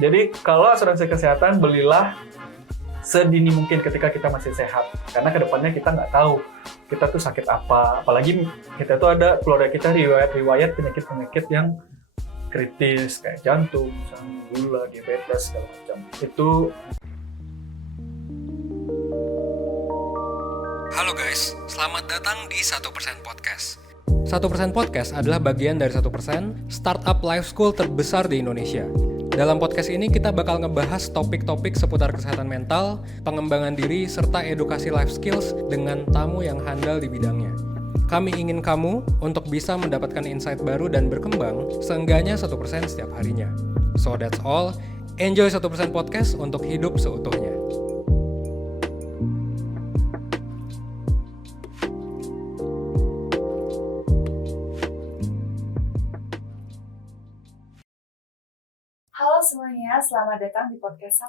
Jadi kalau asuransi kesehatan belilah sedini mungkin ketika kita masih sehat, karena kedepannya kita nggak tahu kita tuh sakit apa, apalagi kita tuh ada keluarga kita riwayat penyakit-penyakit yang kritis kayak jantung, misalnya gula, diabetes segala macam. Itu. Halo guys, selamat datang di 1% Podcast. 1% Podcast adalah bagian dari 1% startup life school terbesar di Indonesia. Dalam podcast ini kita bakal ngebahas topik-topik seputar kesehatan mental, pengembangan diri, serta edukasi life skills dengan tamu yang handal di bidangnya. Kami ingin kamu untuk bisa mendapatkan insight baru dan berkembang seenggaknya 1% setiap harinya. So that's all, enjoy 1% Podcast untuk hidup seutuhnya. Halo semuanya, selamat datang di podcast 1%.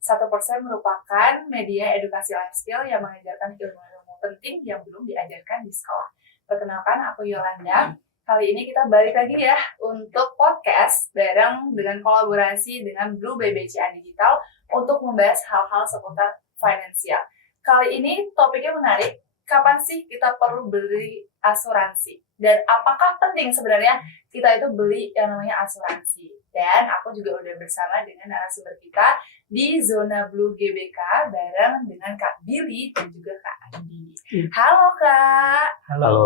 1% merupakan media edukasi life skill yang mengajarkan ilmu-ilmu penting yang belum diajarkan di sekolah. Perkenalkan, aku Yolanda. Kali ini kita balik lagi ya untuk podcast bareng dengan kolaborasi dengan Blue BBCA Digital untuk membahas hal-hal seputar finansial. Kali ini topiknya menarik, kapan sih kita perlu beli asuransi? Dan apakah penting sebenarnya kita itu beli yang namanya asuransi? Dan aku juga udah bersama dengan narasumber kita di Zona Blue GBK bareng dengan Kak Billy dan juga Kak Andi. Halo Kak. Halo.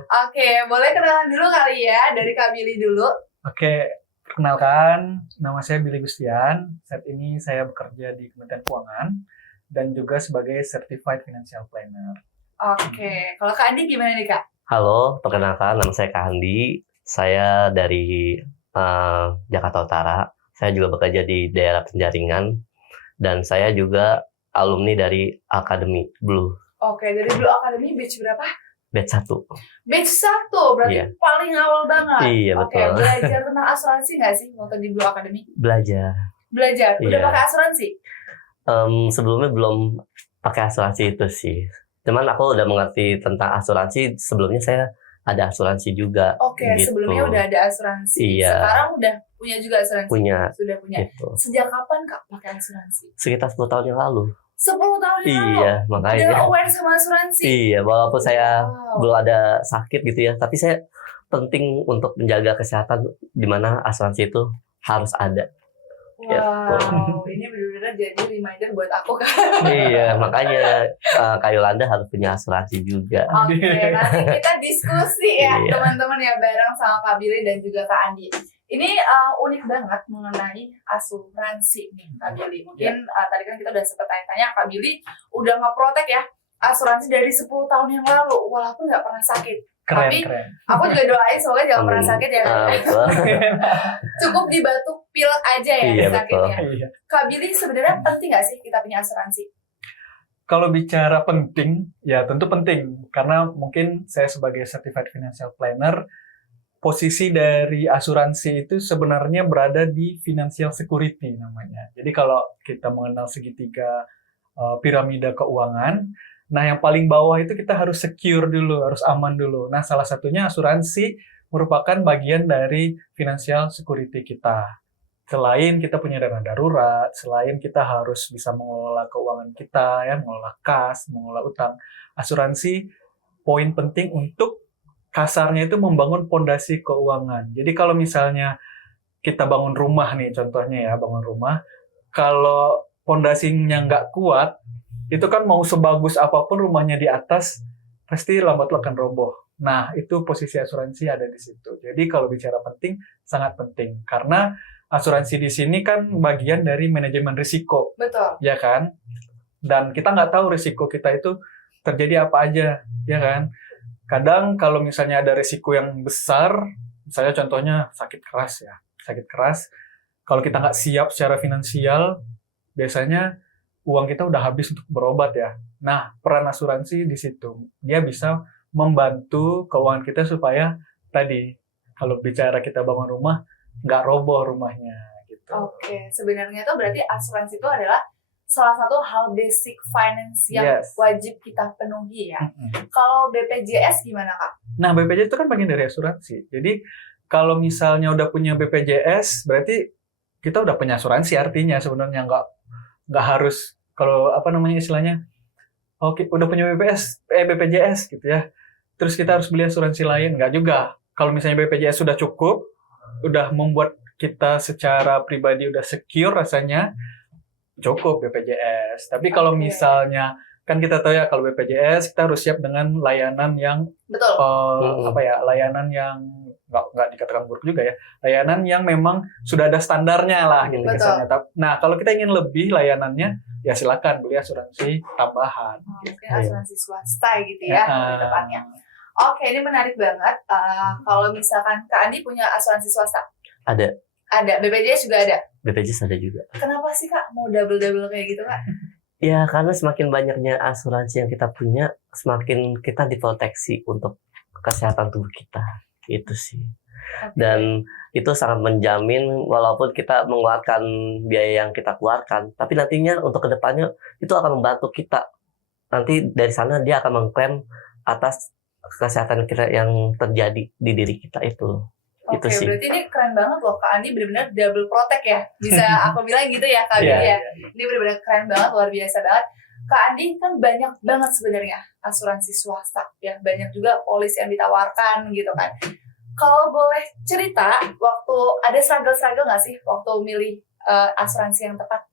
Oke, boleh kenalan dulu kali ya dari Kak Billy dulu. Oke, perkenalkan, nama saya Billy Gustian. Saat ini saya bekerja di Kementerian Keuangan dan juga sebagai Certified Financial Planner. Oke, kalau Kak Andi gimana nih Kak? Halo, perkenalkan nama saya Kak Andi. Saya dari Jakarta Utara. Saya juga bekerja di daerah Penjaringan dan saya juga alumni dari Akademi Blue. Oke, dari Blue Academy batch berapa? Batch 1. Batch 1, berarti Iya. paling awal banget. Iya, Oke, betul. belajar tentang asuransi nggak sih waktu di Blue Academy? Belajar. Belajar, udah Iya. pakai asuransi? Sebelumnya belum pakai asuransi itu sih. Cuman aku udah mengerti tentang asuransi. Sebelumnya saya ada asuransi juga. Oke, gitu. sebelumnya udah ada asuransi. Iya. Sekarang udah punya juga asuransi? Punya. Sudah punya. Gitu. Sejak kapan Kak pakai asuransi? Sekitar 10 tahun yang lalu. 10 tahun yang lalu? Iya, Udah makanya. aware sama asuransi? Iya, walaupun saya Wow. belum ada sakit gitu ya, tapi saya penting untuk menjaga kesehatan di mana asuransi itu harus ada. Wow, ini benar-benar jadi reminder buat aku Kak. Iya, makanya Kak Yolanda harus punya asuransi juga. Oke, nanti kita diskusi ya Iya. teman-teman ya bareng sama Kak Billy dan juga Kak Andi. Ini unik banget mengenai asuransi nih Kak Billy. Mungkin tadi kan kita udah sempat tanya-tanya, Kak Billy udah nge-protect ya asuransi dari 10 tahun yang lalu walaupun nggak pernah sakit. Tapi Keren. aku juga doain semoga jangan pernah sakit ya. Kak. Betul. Cukup dibatuk pilek aja ya Iya, sakitnya. Iya. Kak Billy sebenarnya penting nggak sih kita punya asuransi? Kalau bicara penting, ya tentu penting. Karena mungkin saya sebagai Certified Financial Planner, posisi dari asuransi itu sebenarnya berada di financial security namanya. Jadi kalau kita mengenal segitiga piramida keuangan, nah yang paling bawah itu kita harus secure dulu, harus aman dulu. Nah salah satunya asuransi merupakan bagian dari financial security kita. Selain kita punya dana darurat, selain kita harus bisa mengelola keuangan kita, ya, mengelola kas, mengelola utang, asuransi poin penting untuk kasarnya itu membangun pondasi keuangan. Jadi kalau misalnya kita bangun rumah nih, contohnya ya, bangun rumah, kalau pondasinya nggak kuat, itu kan mau sebagus apapun rumahnya di atas, pasti lambat laun akan roboh. Nah, itu posisi asuransi ada di situ. Jadi kalau bicara penting, sangat penting. Karena asuransi di sini kan bagian dari manajemen risiko, Betul. ya kan? Dan kita nggak tahu risiko kita itu terjadi apa aja, ya kan? Kadang kalau misalnya ada risiko yang besar, misalnya contohnya sakit keras ya, sakit keras, kalau kita nggak siap secara finansial, biasanya uang kita udah habis untuk berobat ya. Nah, peran asuransi di situ. Dia bisa membantu keuangan kita supaya tadi, kalau bicara kita bangun rumah, nggak roboh rumahnya. Gitu. Oke, sebenarnya tuh berarti asuransi itu adalah salah satu hal basic finance yang Yes. wajib kita penuhi ya. Mm-mm. Kalau BPJS gimana Kak? Nah, BPJS itu kan bagian dari asuransi. Jadi, kalau misalnya udah punya BPJS, berarti kita udah punya asuransi, artinya sebenarnya nggak harus, kalau apa namanya istilahnya, oke udah punya BPJS gitu ya, terus kita harus beli asuransi lain, nggak juga. Kalau misalnya BPJS sudah cukup, udah membuat kita secara pribadi udah secure rasanya, cukup BPJS. Tapi kalau misalnya, kan kita tahu ya kalau BPJS kita harus siap dengan layanan yang Betul. layanan yang nggak dikatakan buruk juga ya, layanan yang memang sudah ada standarnya lah gitu misalnya. Nah kalau kita ingin lebih layanannya, ya silakan beli asuransi tambahan. Mungkin asuransi swasta gitu ya lebih tepatnya. Oke, ini menarik banget. Kalau misalkan Kak Andi punya asuransi swasta? Ada. BPJS juga ada? BPJS ada juga. Kenapa sih Kak mau double-double kayak gitu Kak? Ya karena semakin banyaknya asuransi yang kita punya, semakin kita diproteksi untuk kesehatan tubuh kita. Itu sih. Dan itu sangat menjamin walaupun kita mengeluarkan biaya yang kita keluarkan, tapi nantinya untuk kedepannya itu akan membantu kita. Nanti dari sana dia akan mengklaim atas kesehatan kita yang terjadi di diri kita itu. Oke, berarti ini keren banget loh Kak Andi, benar-benar double protect ya. Bisa aku bilang gitu ya Kak Andi ya. Ini benar-benar keren banget, luar biasa banget. Kak Andi kan banyak banget sebenarnya asuransi swasta ya, banyak juga polis yang ditawarkan gitu kan. Kalau boleh cerita, waktu ada struggle nggak sih waktu milih asuransi yang tepat?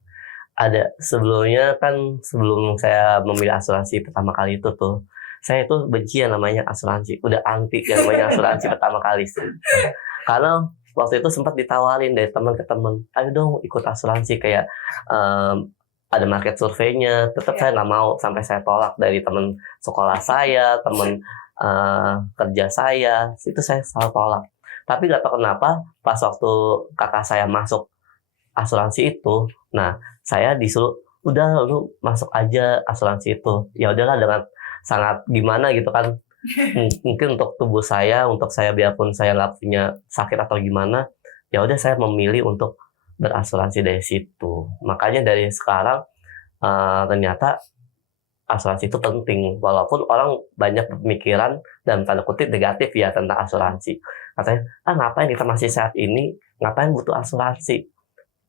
Ada. Sebelumnya kan, sebelum saya memilih asuransi pertama kali itu tuh, saya itu benci yang namanya asuransi. Udah anti yang namanya asuransi pertama kali sih. Karena waktu itu sempat ditawarin dari teman ke teman, ayo dong ikut asuransi kayak ada market surveinya. Tetap saya nggak mau, sampai saya tolak dari teman sekolah saya, teman kerja saya, itu saya selalu tolak. Tapi nggak tahu kenapa pas waktu kakak saya masuk asuransi itu, nah saya disuruh udah lu masuk aja asuransi itu. Ya udahlah, dengan sangat gimana gitu kan. Mungkin untuk tubuh saya, untuk saya biarpun saya nggak punya sakit atau gimana, ya udah saya memilih untuk berasuransi dari situ. Makanya dari sekarang ternyata asuransi itu penting, walaupun orang banyak pemikiran dan tanda kutip negatif ya tentang asuransi. Katanya, ngapain kita masih saat ini, ngapain butuh asuransi?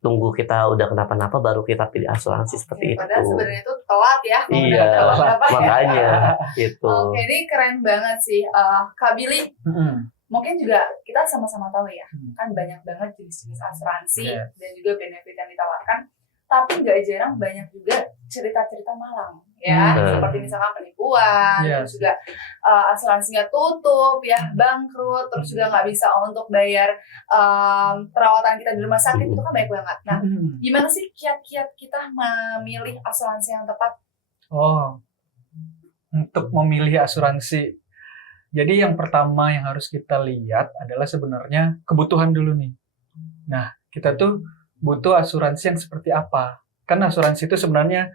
Tunggu kita udah kenapa-napa baru kita pilih asuransi seperti itu. Padahal sebenarnya itu telat ya. Iya, makanya itu. Oke, ini keren banget sih. Kak Billy, mungkin juga kita sama-sama tahu ya, kan banyak banget jenis-jenis asuransi dan juga benefit yang ditawarkan. Tapi nggak jarang banyak juga cerita-cerita malang, ya, seperti misalkan penipuan, terus juga asuransinya tutup, ya, bangkrut, terus juga nggak bisa untuk bayar perawatan kita di rumah sakit, itu kan banyak banget. Nah, gimana sih kiat-kiat kita memilih asuransi yang tepat? Untuk memilih asuransi, jadi yang pertama yang harus kita lihat adalah sebenarnya kebutuhan dulu nih. Nah, kita tuh butuh asuransi yang seperti apa? Kan asuransi itu sebenarnya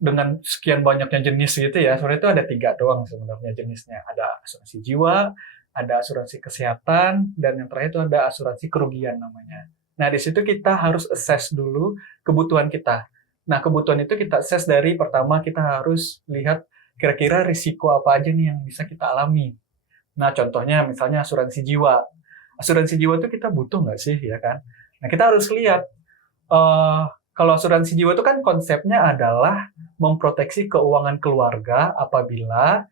dengan sekian banyaknya jenis gitu ya, sebenarnya itu ada 3 doang sebenarnya jenisnya. Ada asuransi jiwa, ada asuransi kesehatan, dan yang terakhir itu ada asuransi kerugian namanya. Nah, di situ kita harus assess dulu kebutuhan kita. Nah, kebutuhan itu kita assess dari pertama kita harus lihat kira-kira risiko apa aja nih yang bisa kita alami. Nah, contohnya misalnya asuransi jiwa. Asuransi jiwa itu kita butuh nggak sih, ya kan? Nah, kita harus lihat, kalau asuransi jiwa itu kan konsepnya adalah memproteksi keuangan keluarga apabila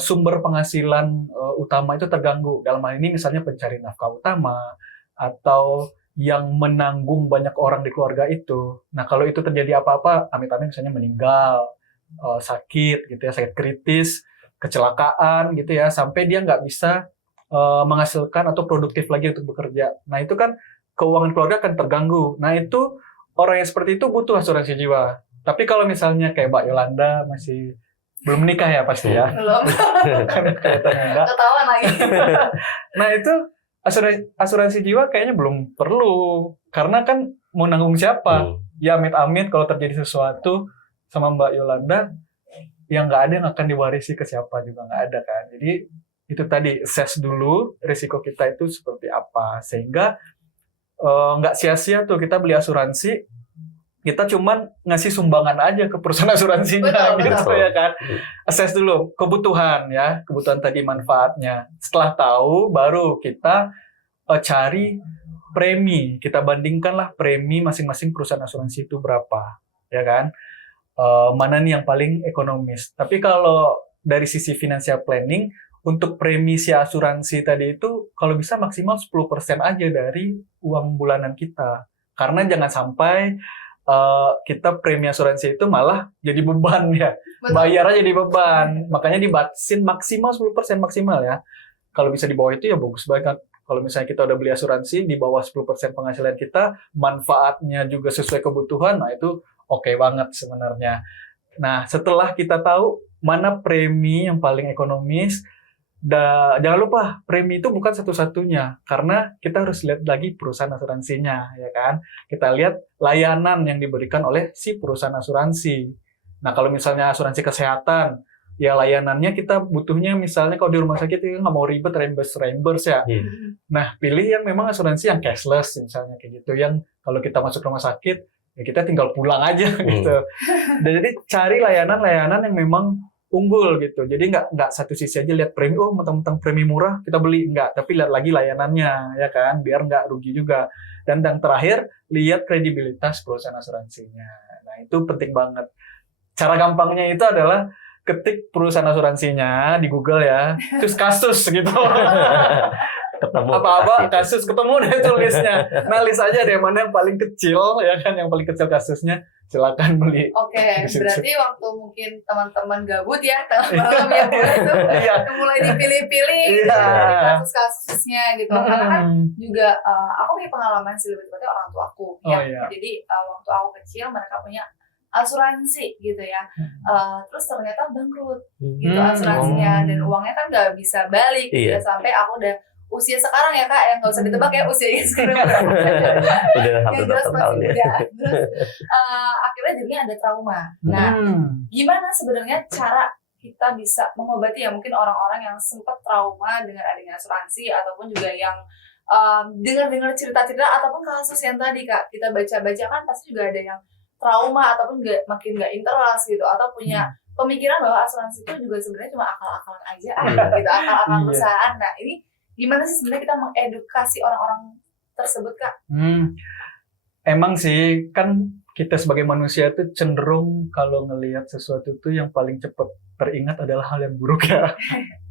sumber penghasilan utama itu terganggu. Dalam hal ini misalnya pencari nafkah utama atau yang menanggung banyak orang di keluarga itu. Nah, kalau itu terjadi apa-apa, amit-amit misalnya meninggal, sakit gitu ya, sakit kritis, kecelakaan gitu ya, sampai dia nggak bisa menghasilkan atau produktif lagi untuk bekerja. Nah, itu kan keuangan keluarga akan terganggu. Nah, itu orang yang seperti itu butuh asuransi jiwa. Tapi kalau misalnya kayak Mbak Yolanda masih belum menikah ya pasti ya. Belum. Ketahuan lagi. Nah, itu asuransi jiwa kayaknya belum perlu. Karena kan mau nanggung siapa? Ya amit-amit kalau terjadi sesuatu sama Mbak Yolanda, yang nggak ada yang akan diwarisi ke siapa juga nggak ada kan. Jadi itu tadi, assess dulu risiko kita itu seperti apa. Sehingga nggak sia-sia tuh kita beli asuransi, kita cuman ngasih sumbangan aja ke perusahaan asuransinya, gitu ya kan. Assess dulu kebutuhan ya, kebutuhan tadi, manfaatnya. Setelah tahu, baru kita cari premi. Kita bandingkanlah premi masing-masing perusahaan asuransi itu berapa, ya kan? Mana nih yang paling ekonomis. Tapi kalau dari sisi financial planning, untuk premi si asuransi tadi itu kalau bisa maksimal 10% aja dari uang bulanan kita. Karena jangan sampai kita premi asuransi itu malah jadi beban ya. Betul. Bayarnya jadi beban. Makanya dibatasin maksimal 10% maksimal ya. Kalau bisa di bawah itu ya bagus banget. Kalau misalnya kita udah beli asuransi di bawah 10% penghasilan kita, manfaatnya juga sesuai kebutuhan, nah itu oke banget sebenarnya. Nah, setelah kita tahu mana premi yang paling ekonomis, jangan lupa premi itu bukan satu-satunya, karena kita harus lihat lagi perusahaan asuransinya, ya kan? Kita lihat layanan yang diberikan oleh si perusahaan asuransi. Nah, kalau misalnya asuransi kesehatan, ya layanannya kita butuhnya misalnya kalau di rumah sakit kita nggak mau ribet reimburse ya. Nah, pilih yang memang asuransi yang cashless misalnya kayak gitu, yang kalau kita masuk rumah sakit ya kita tinggal pulang aja gitu. Dan jadi cari layanan-layanan yang memang unggul gitu. Jadi nggak satu sisi aja lihat premi, oh mentang-mentang premi murah kita beli, nggak. Tapi lihat lagi layanannya ya kan, biar nggak rugi juga. Dan yang terakhir lihat kredibilitas perusahaan asuransinya. Nah itu penting banget. Cara gampangnya itu adalah ketik perusahaan asuransinya di Google ya, terus kasus gitu. Ketemu Apa-apa kasus ketemu deh tulisnya. Nah, list aja deh mana yang paling kecil ya kan, yang paling kecil kasusnya silakan beli. Oke, berarti waktu mungkin teman-teman gabut ya, tengah malam ya itu mulai dipilih-pilih dari kasus-kasusnya gitu. Karena kan juga aku punya pengalaman sih, lebih tepatnya orang tua aku ya. Jadi waktu aku kecil mereka punya asuransi gitu ya, terus ternyata bangkrut gitu asuransinya, dan uangnya kan nggak bisa balik gitu ya, sampai aku udah usia sekarang ya kak, yang nggak usah ditebak ya usianya sekarang udah hampir yang jelas 8 masih tahun ya. muda. Terus akhirnya jadinya ada trauma. Nah, gimana sebenarnya cara kita bisa mengobati ya mungkin orang-orang yang sempat trauma dengan adanya asuransi, ataupun juga yang dengar-dengar cerita-cerita ataupun kasus yang tadi kak kita baca-baca, kan pasti juga ada yang trauma ataupun makin nggak interest gitu, atau punya pemikiran bahwa asuransi itu juga sebenarnya cuma akal-akalan aja gitu, akal-akalan perusahaan. Nah ini gimana sih sebenarnya kita mengedukasi orang-orang tersebut kak? Emang sih kan kita sebagai manusia tuh cenderung kalau ngelihat sesuatu tuh yang paling cepat teringat adalah hal yang buruk ya.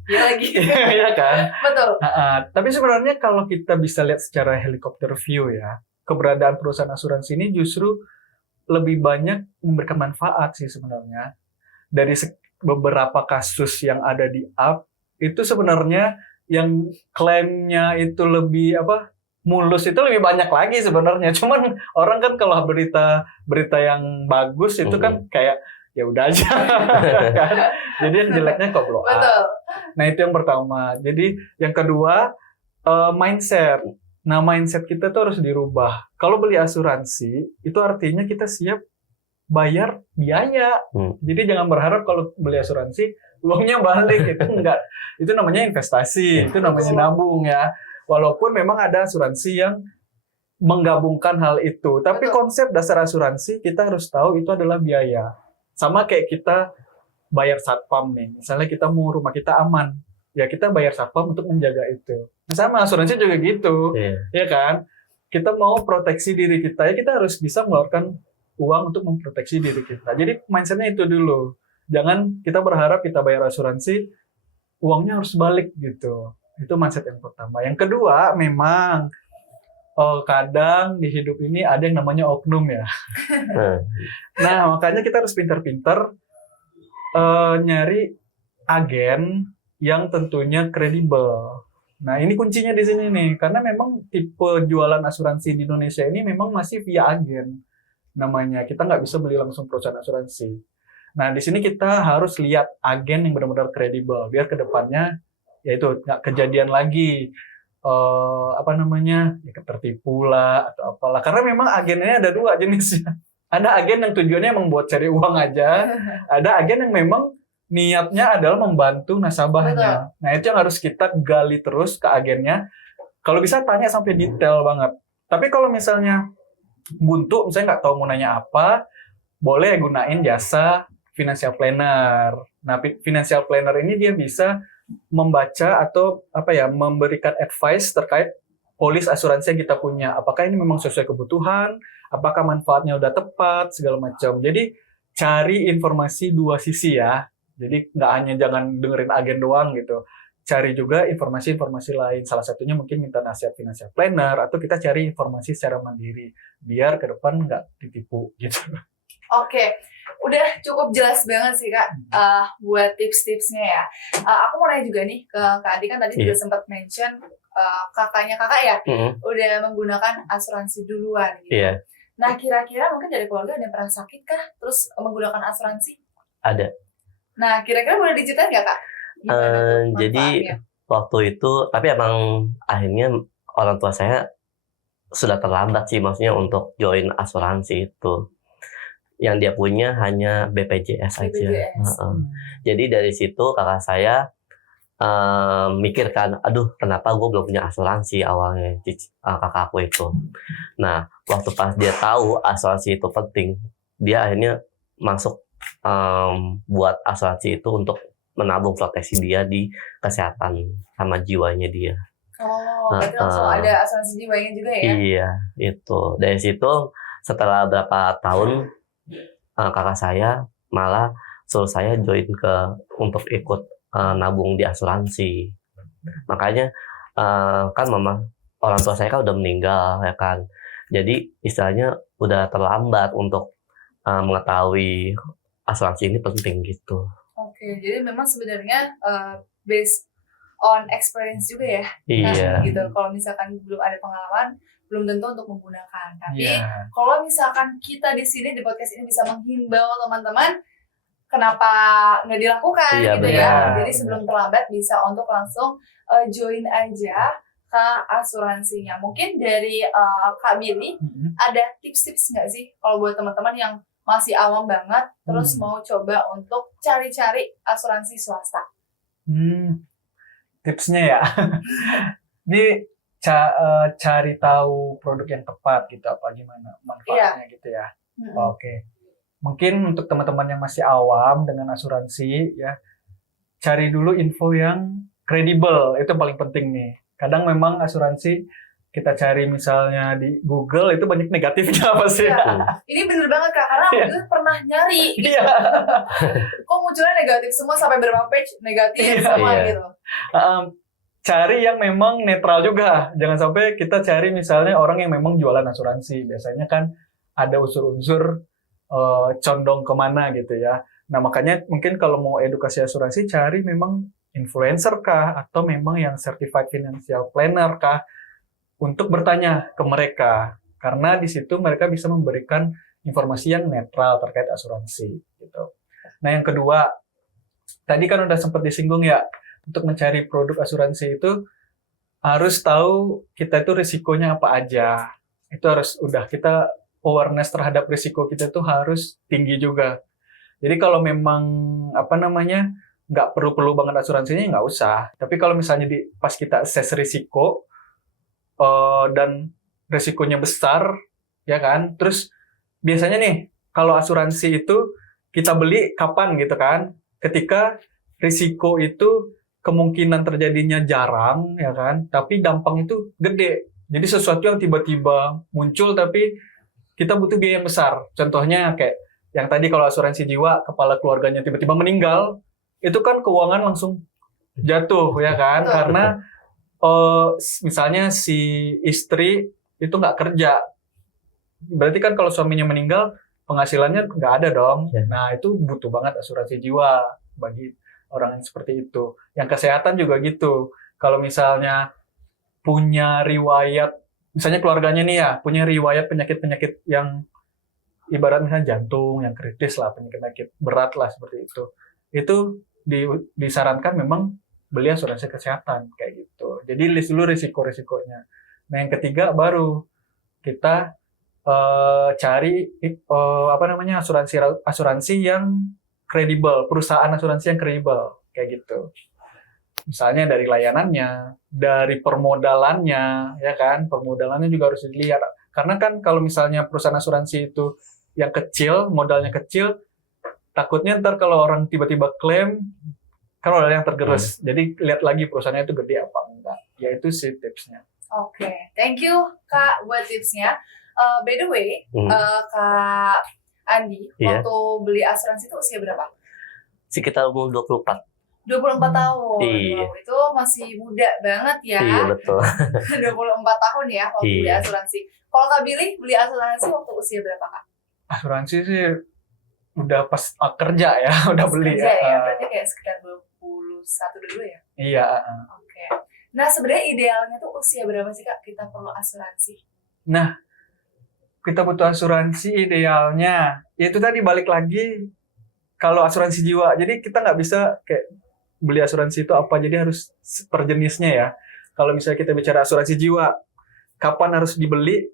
Iya lagi. Iya kan? Betul. Tapi sebenarnya kalau kita bisa lihat secara helikopter view ya, keberadaan perusahaan asuransi ini justru lebih banyak memberikan manfaat sih sebenarnya. Dari beberapa kasus yang ada di app, itu sebenarnya yang klaimnya itu lebih mulus itu lebih banyak lagi sebenarnya. Cuman orang kan kalau berita yang bagus itu kan kayak ya udah aja kan. Jadi yang jeleknya kok blow up. Nah itu yang pertama. Jadi yang kedua mindset. Nah, mindset kita tuh harus dirubah. Kalau beli asuransi, itu artinya kita siap bayar biaya. Jadi jangan berharap kalau beli asuransi, uangnya balik. Itu enggak. Itu namanya investasi. Itu namanya nabung ya. Walaupun memang ada asuransi yang menggabungkan hal itu. Tapi konsep dasar asuransi, kita harus tahu itu adalah biaya. Sama kayak kita bayar satpam nih. Misalnya kita mau rumah kita aman. Ya kita bayar satpam untuk menjaga itu. Sama asuransi juga gitu, ya kan? Kita mau proteksi diri kita, ya kita harus bisa mengeluarkan uang untuk memproteksi diri kita. Jadi mindsetnya itu dulu. Jangan kita berharap kita bayar asuransi, uangnya harus balik gitu. Itu mindset yang pertama. Yang kedua, memang kadang di hidup ini ada yang namanya oknum ya. Nah, makanya kita harus pintar-pintar nyari agen yang tentunya kredibel. Nah, ini kuncinya di sini nih, karena memang tipe jualan asuransi di Indonesia ini memang masih via agen. Namanya, kita nggak bisa beli langsung perusahaan asuransi. Nah, di sini kita harus lihat agen yang benar-benar kredibel, biar kedepannya yaitu nggak kejadian lagi ya tertipu lah atau apalah. Karena memang agen ini ada dua jenisnya. Ada agen yang tujuannya memang buat cari uang aja, ada agen yang memang niatnya adalah membantu nasabahnya. Nah, itu yang harus kita gali terus ke agennya. Kalau bisa tanya sampai detail banget. Tapi kalau misalnya buntu, misalnya nggak tahu mau nanya apa, boleh gunain jasa financial planner. Nah, financial planner ini dia bisa membaca atau memberikan advice terkait polis asuransi yang kita punya. Apakah ini memang sesuai kebutuhan? Apakah manfaatnya udah tepat? Segala macam. Jadi cari informasi dua sisi ya. Jadi nggak hanya jangan dengerin agen doang gitu. Cari juga informasi-informasi lain. Salah satunya mungkin minta nasihat financial planner atau kita cari informasi secara mandiri biar ke depan nggak ditipu gitu. Oke, udah cukup jelas banget sih Kak buat tips-tipsnya ya. Aku mau nanya juga nih ke Kak Adi, kan tadi juga sempat mention kakaknya kakak ya udah menggunakan asuransi duluan gitu. Iya. Nah kira-kira mungkin dari keluarga ada yang pernah sakit kah terus menggunakan asuransi? Ada. Nah kira-kira boleh diceritain nggak Kak? Jadi waktu itu, tapi emang akhirnya orang tua saya sudah terlambat sih, maksudnya untuk join asuransi itu. Yang dia punya hanya BPJS aja. Jadi dari situ kakak saya mikirkan, aduh kenapa gue belum punya asuransi awalnya, kakakku itu. Nah waktu pas dia tahu asuransi itu penting, dia akhirnya masuk buat asuransi itu untuk menabung proteksi dia di kesehatan sama jiwanya dia. Oh, berarti langsung ada asuransi jiwanya juga ya? Iya, itu. Dari situ setelah berapa tahun kakak saya malah suruh saya join untuk ikut nabung di asuransi. Makanya kan orang tua saya kan udah meninggal ya kan. Jadi istilahnya udah terlambat untuk mengetahui asuransi ini penting gitu. Oke, jadi memang sebenarnya based on experience juga ya. Iya. Gitu. Kalau misalkan belum ada pengalaman, belum tentu untuk menggunakan. Tapi kalau misalkan kita di sini di podcast ini bisa menghimbau teman-teman, kenapa nggak dilakukan gitu ya? Jadi sebelum terlambat bisa untuk langsung join aja ke asuransinya. Mungkin dari Kak Billy ada tips-tips nggak sih kalau buat teman-teman yang masih awam banget, terus mau coba untuk cari-cari asuransi swasta? Tipsnya ya, ini cari tahu produk yang tepat gitu, apa gimana manfaatnya gitu ya. Oke, mungkin untuk teman-teman yang masih awam dengan asuransi ya, cari dulu info yang kredibel, itu paling penting nih. Kadang memang asuransi kita cari misalnya di Google itu banyak negatifnya pasti. Ini bener banget Kak, karena aku juga pernah nyari gitu. Kok munculnya negatif semua sampai berapa page negatif semua gitu. Cari yang memang netral juga. Jangan sampai kita cari misalnya orang yang memang jualan asuransi. Biasanya kan ada unsur-unsur condong kemana gitu ya. Nah makanya mungkin kalau mau edukasi asuransi cari memang influencer kah atau memang yang certified financial planner kah, untuk bertanya ke mereka, karena di situ mereka bisa memberikan informasi yang netral terkait asuransi gitu. Nah yang kedua, tadi kan udah sempat disinggung ya, untuk mencari produk asuransi itu harus tahu kita itu risikonya apa aja. Itu harus kita awareness terhadap risiko kita itu harus tinggi juga. Jadi kalau memang nggak perlu banget asuransinya nggak usah. Tapi kalau misalnya pas kita assess risiko dan resikonya besar, ya kan? Terus biasanya nih, kalau asuransi itu kita beli kapan gitu kan? Ketika risiko itu kemungkinan terjadinya jarang, ya kan? Tapi dampaknya itu gede. Jadi sesuatu yang tiba-tiba muncul tapi kita butuh biaya yang besar. Contohnya kayak yang tadi kalau asuransi jiwa, kepala keluarganya tiba-tiba meninggal, itu kan keuangan langsung jatuh, ya kan? Karena misalnya si istri itu nggak kerja, berarti kan kalau suaminya meninggal penghasilannya nggak ada dong. Nah itu butuh banget asuransi jiwa bagi orang yang seperti itu. Yang kesehatan juga gitu. Kalau misalnya punya riwayat, misalnya keluarganya nih ya punya riwayat penyakit-penyakit yang ibarat misalnya jantung yang kritis lah, penyakit berat lah seperti itu disarankan memang beli asuransi kesehatan kayak gitu. Jadi list dulu risiko-risikonya. Nah yang ketiga baru kita cari asuransi yang kredibel, perusahaan asuransi yang kredibel kayak gitu. Misalnya dari layanannya, dari permodalannya, ya kan? Permodalannya juga harus dilihat. Karena kan kalau misalnya perusahaan asuransi itu yang kecil, modalnya kecil, takutnya ntar kalau orang tiba-tiba klaim kan modal yang tergerus. Jadi lihat lagi perusahaannya itu gede apa enggak. Ya itu sih tipsnya. Oke, thank you Kak buat tipsnya. By the way, Kak Andi, Iya. waktu beli asuransi itu usia berapa? Sekitar umur 24. 24 tahun. Iya. Wow, itu masih muda banget ya. Iya, betul. 24 tahun ya waktu beli Iya. asuransi. Kalau Kak Billy beli asuransi waktu usia berapa Kak? Asuransi sih udah pas kerja ya, udah beli Kerja ya, ya. berarti kayak sekitar 21 dulu ya? Iya. Oke. Nah sebenarnya idealnya tuh usia berapa sih Kak kita perlu asuransi? Nah, kita butuh asuransi idealnya. Ya itu tadi balik lagi kalau asuransi jiwa. Jadi kita nggak bisa kayak beli asuransi itu apa. Jadi harus per jenisnya ya. Kalau misalnya kita bicara asuransi jiwa, kapan harus dibeli?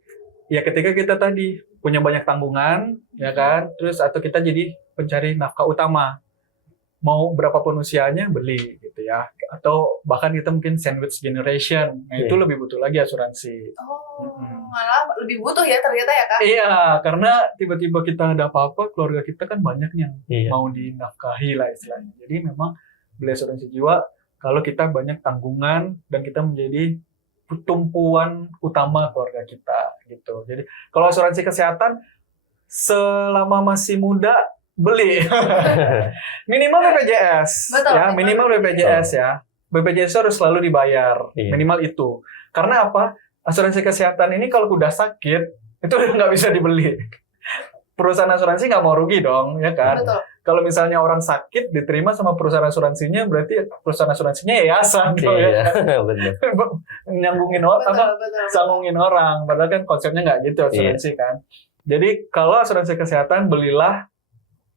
Ya ketika kita tadi punya banyak tanggungan, ya kan? Terus atau kita jadi pencari nafkah utama. Mau berapapun usianya beli gitu ya. Atau bahkan kita mungkin sandwich generation. Nah, itu Iya. lebih butuh lagi asuransi. Oh, Mm-mm. malah lebih butuh ya ternyata ya Kak? Iya, karena tiba-tiba kita ada apa-apa, keluarga kita kan banyak yang Iya. mau dinafkahi lah istilahnya. Jadi memang beli asuransi jiwa kalau kita banyak tanggungan dan kita menjadi tumpuan utama keluarga kita gitu. Jadi kalau asuransi kesehatan selama masih muda beli minimal BPJS Betul, ya, betul. minimal BPJS ya. BPJS harus selalu dibayar, Iya. minimal itu. Karena apa? Asuransi kesehatan ini kalau udah sakit itu udah nggak bisa dibeli. Perusahaan asuransi nggak mau rugi dong, ya kan? Betul. Kalau misalnya orang sakit diterima sama perusahaan asuransinya, berarti perusahaan asuransinya yayasan, tuh, ya. Iya, benar. Nyambungin orang, apa? Betul. Sambungin orang. Padahal kan konsepnya nggak gitu asuransi kan. Jadi kalau asuransi kesehatan belilah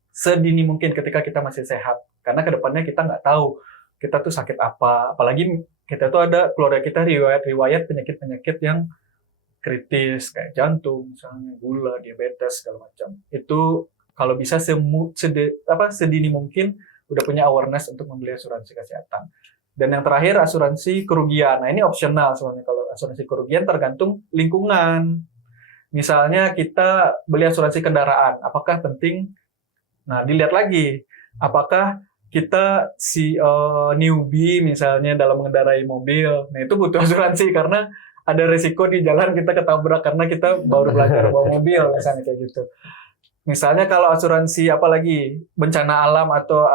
sedini mungkin ketika kita masih sehat. Karena kedepannya kita nggak tahu kita tuh sakit apa. Apalagi kita tuh ada keluarga kita riwayat penyakit-penyakit yang kritis kayak jantung, misalnya gula, diabetes segala macam. Itu kalau bisa sedini mungkin udah punya awareness untuk membeli asuransi kesehatan. Dan yang terakhir asuransi kerugian. Nah ini opsional sebenarnya. Kalau asuransi kerugian tergantung lingkungan. Misalnya kita beli asuransi kendaraan, apakah penting? Nah dilihat lagi, apakah kita newbie misalnya dalam mengendarai mobil. Nah itu butuh asuransi karena ada risiko di jalan kita ketabrak karena kita baru belajar bawa mobil misalnya kayak gitu. Misalnya kalau asuransi apalagi bencana alam atau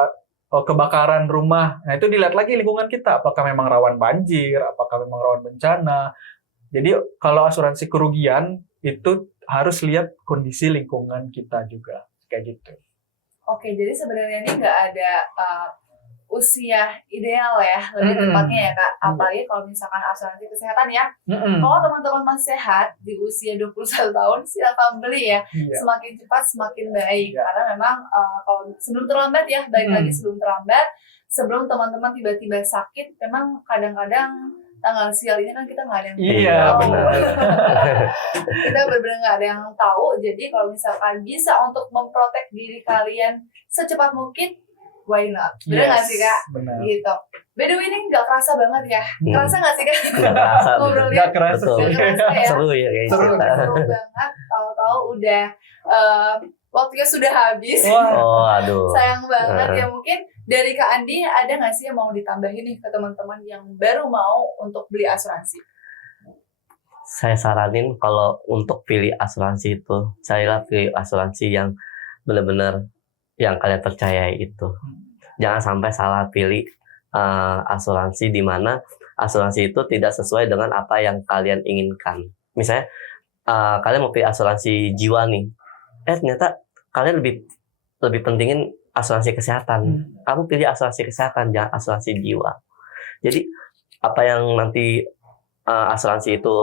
kebakaran rumah, nah itu dilihat lagi lingkungan kita, apakah memang rawan banjir, apakah memang rawan bencana. Jadi kalau asuransi kerugian itu harus lihat kondisi lingkungan kita juga kayak gitu. Oke, jadi sebenarnya ini nggak ada usia ideal ya, lebih tepatnya ya Kak. Apalagi kalau misalkan asuransi kesehatan ya. Kalau teman-teman masih sehat di usia 21 tahun, silakan beli ya. Iya. Semakin cepat semakin baik. Iya. Karena memang kalau sebelum terlambat ya, baik lagi sebelum terlambat. Sebelum teman-teman tiba-tiba sakit, memang kadang-kadang tanggal sial ini kan kita nggak ada yang Iya, tahu. benar. Kita benar-benar nggak ada yang tahu. Jadi kalau misalkan bisa untuk memprotek diri kalian secepat mungkin, why not? Bener nggak sih Kak? Benar. Gitu. By the way ini nggak kerasa banget ya. Kerasa nggak sih Kak? Nggak kerasa, Ngobrolnya. Nggak kerasa Betul. sih. Nggak kerasa ya. Seru ya kayak Seru. kita. Seru banget. Tahu-tahu udah waktunya sudah habis. Wah. Oh, aduh. Sayang banget ya. Mungkin dari Kak Andi ada nggak sih yang mau ditambahin nih ke teman-teman yang baru mau untuk beli asuransi? Saya saranin kalau untuk pilih asuransi itu, saya pilih asuransi yang benar-benar yang kalian percayai itu. Jangan sampai salah pilih asuransi di mana asuransi itu tidak sesuai dengan apa yang kalian inginkan. Misalnya kalian mau pilih asuransi jiwa nih, ternyata kalian lebih pentingin asuransi kesehatan. Kamu pilih asuransi kesehatan, jangan asuransi jiwa. Jadi apa yang nanti asuransi itu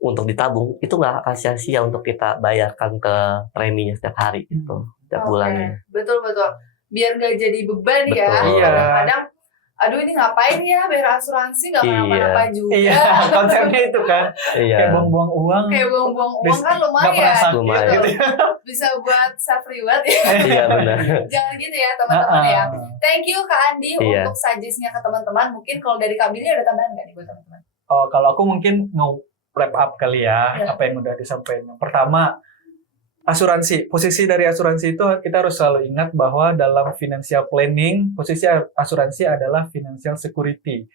untuk ditabung itu nggak akan sia-sia untuk kita bayarkan ke preminya setiap hari itu setiap bulannya. Betul. Biar nggak jadi beban ya. Betul. Iya. Kadang-kadang, aduh ini ngapain ya bayar asuransi nggak kenapa-napa juga. Iya, konsepnya itu kan. Iya. Kayak buang-buang uang. Kayak buang-buang uang Bis- kan nggak pernah lumayan. sakit Lumayan. gitu ya. Bisa buat self reward ya. Iya benar. Jangan gitu ya teman-teman ya. Thank you Kak Andi Iya. untuk suggest-nya ke teman-teman. Mungkin kalau dari Kak Billy ada tambahan nggak nih buat teman-teman? Oh, kalau aku mungkin wrap up kali ya, Ya. apa yang udah disampaikan. Yang pertama, asuransi. Posisi dari asuransi itu kita harus selalu ingat bahwa dalam financial planning, posisi asuransi adalah financial security.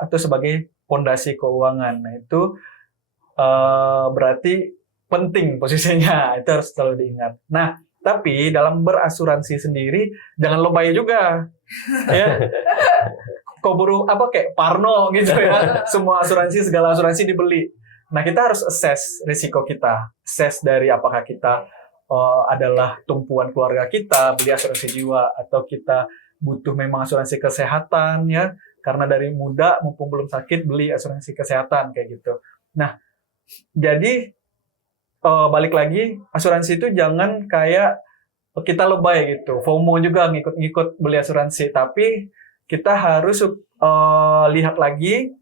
atau sebagai pondasi keuangan. Nah, itu berarti penting posisinya, itu harus selalu diingat. Nah, tapi dalam berasuransi sendiri jangan lebay juga, ya. Keburu kayak Parno gitu ya. Semua asuransi, segala asuransi dibeli. Nah, kita harus assess risiko kita, assess dari apakah kita adalah tumpuan keluarga kita beli asuransi jiwa atau kita butuh memang asuransi kesehatan ya, karena dari muda mumpung belum sakit beli asuransi kesehatan kayak gitu. Nah, jadi balik lagi, asuransi itu jangan kayak kita lebay gitu, FOMO juga ngikut-ngikut beli asuransi, tapi kita harus lihat lagi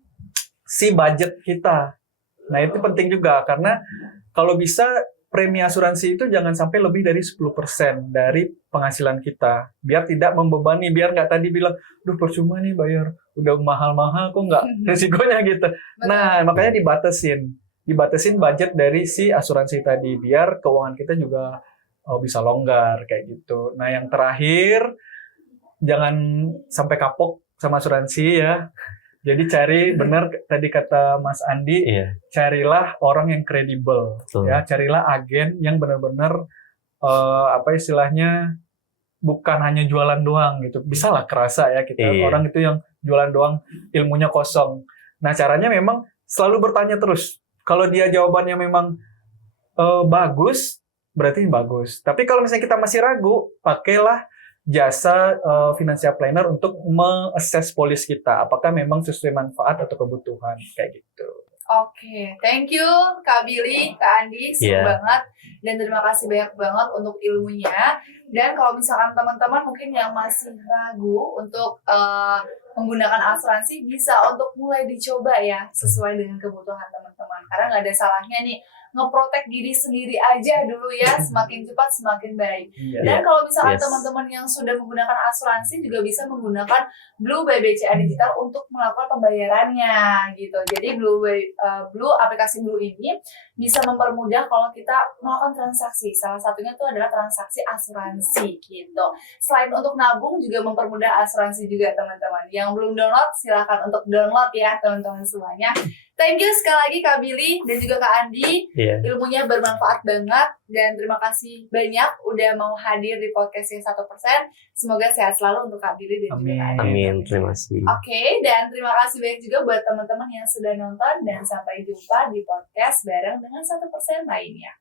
si budget kita. Nah, itu penting juga, karena kalau bisa premi asuransi itu jangan sampai lebih dari 10% dari penghasilan kita. Biar tidak membebani, biar nggak tadi bilang, duh percuma nih bayar, udah mahal-mahal kok nggak resikonya gitu. Nah, makanya dibatasin budget dari si asuransi tadi, biar keuangan kita juga bisa longgar kayak gitu. Nah, yang terakhir, jangan sampai kapok sama asuransi ya. Jadi cari, benar tadi kata Mas Andi, carilah orang yang kredibel, ya, carilah agen yang benar-benar istilahnya bukan hanya jualan doang gitu. Bisa lah kerasa ya kita orang itu yang jualan doang, ilmunya kosong. Nah, caranya memang selalu bertanya terus. Kalau dia jawabannya memang bagus, berarti bagus. Tapi kalau misalnya kita masih ragu, pakailah jasa financial planner untuk me-assess polis kita, apakah memang sesuai manfaat atau kebutuhan kayak gitu. Oke, thank you Kak Billy, Kak Andi, seru banget, dan terima kasih banyak banget untuk ilmunya. Dan kalau misalkan teman-teman mungkin yang masih ragu untuk menggunakan asuransi, bisa untuk mulai dicoba ya, sesuai dengan kebutuhan teman-teman. Karena nggak ada salahnya nih ngeprotek diri sendiri aja dulu ya, semakin cepat semakin baik. Dan kalau misalkan teman-teman yang sudah menggunakan asuransi juga bisa menggunakan Blue by BCA Digital untuk melakukan pembayarannya gitu. Jadi aplikasi Blue ini bisa mempermudah kalau kita melakukan transaksi. Salah satunya itu adalah transaksi asuransi gitu. Selain untuk nabung juga mempermudah asuransi juga teman-teman. Yang belum download silahkan untuk download ya teman-teman semuanya. Thank you sekali lagi Kak Billy dan juga Kak Andi. Ilmunya bermanfaat banget dan terima kasih banyak udah mau hadir di podcastnya 1%. Semoga sehat selalu untuk Kak Billy dan juga Kak Andi. Amin, terima kasih. Oke, dan terima kasih banyak juga buat teman-teman yang sudah nonton dan sampai jumpa di podcast bareng dengan 1% lainnya.